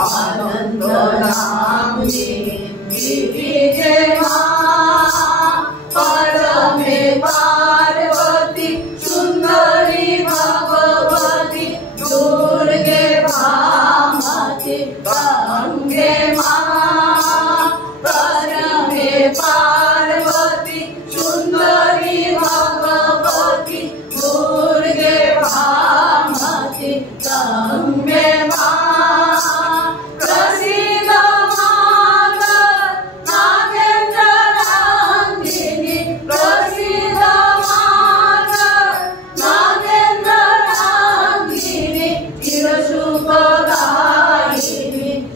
आनंद नाम जय माँ परमे पार्वती सुंदरी भगवती दुर्गे भामती गंगे माँ परमे पार्वती सुंदरी भगवती दुर्गे भामती गंगे माँ प्रसीद माता नागेंद्र रंगिनी प्रसीद माता नागेंद्र रंगिनी चिरशुभदायिनी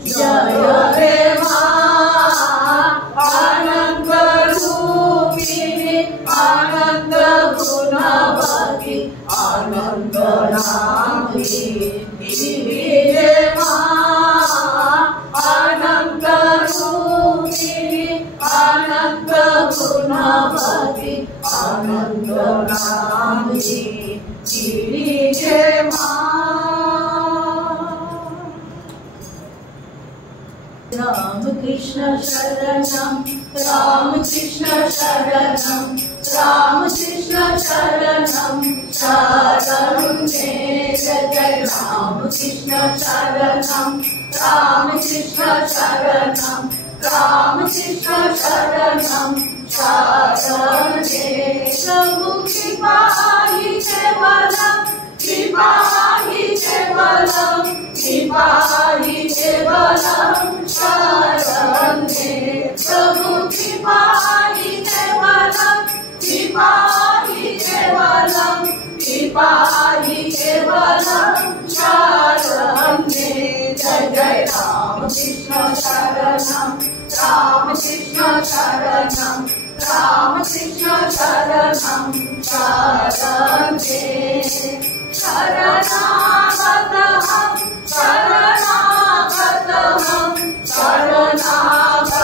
जय हे माँ आनंद रूपिणी आनंद गुणवती आनंद नामिनी जय माँ आनंद रूपिणी आनंद गुणवती आनंद नामिनी जय माँ। राम कृष्ण शरणम राम कृष्ण शरणम राम कृष्ण शरणम शरणं मे जय राम कृष्ण शरणम राम कृष्ण शरणम राम कृष्ण शरणम शरणं मे प्रभु कृपाहि केवलम कृपाहि केवलम कृपाहि केवलम शरणं मे प्रभु कृपाहि केवलम कृपाहि केवलम कृपाहि केवलम शरणं मे जय जय राम कृष्ण शरणम राम कृष्ण शरणम राम कृष्ण शरणम शरणं मे शरणागतहं शरणागतहं शरणागतहं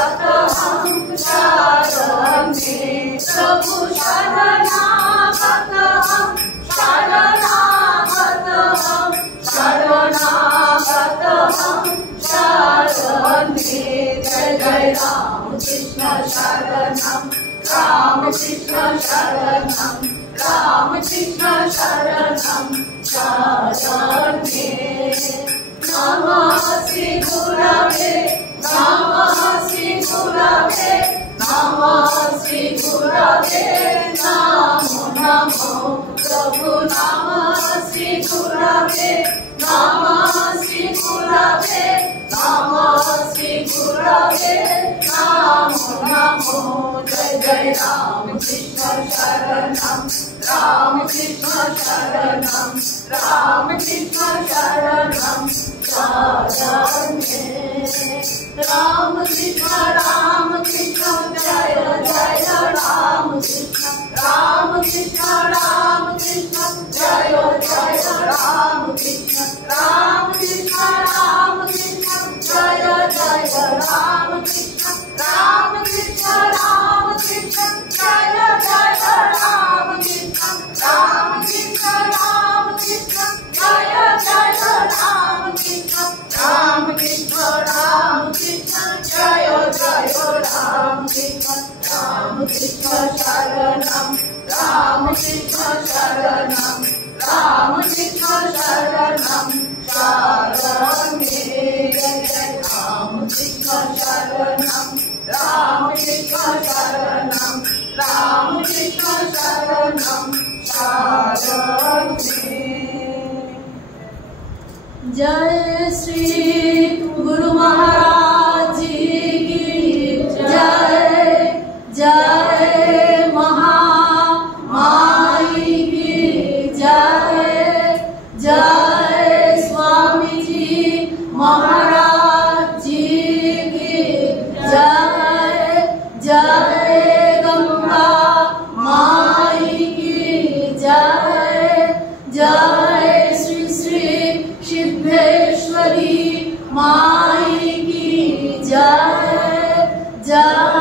शरणं मे प्रभु शरणागतहं शरणागतहं शरणागतहं शरणं मे जय जय राम कृष्ण शरणम राम कृष्ण शरणम राम कृष्ण शरणम शरणं मे नमः श्री गुरवे नमः श्री गुरवे नमः श्री गुरवे नमो नमो प्रभु नमः श्री गुरवे नमः श्री गुरवे नमः श्री गुरवे नमो नमो जय जय राम कृष्ण शरणम राम कृष्ण शरणम राम कृष्ण शरणम शरणं मे राम कृष्ण जय जय राम कृष्ण जय जय राम कृष्ण जय जय राम कृष्ण जय जय राम कृष्ण जय जय राम कृष्ण राम कृष्ण जय जय राम कृष्ण राम कृष्ण शरणम राम कृष्ण शरणम राम कृष्ण शरणम शरणं मे जय जय राम कृष्ण शरणम राम कृष्ण शरणम राम कृष्ण शरणम शरणं मे। जय श्री गुरु महाराज जी की जय जय महामाई की जय जय स्वामी जी महाराज जी की जय जय गंगा माई की जय जय श्री श्री सिद्धेश्वरी माई की जय जय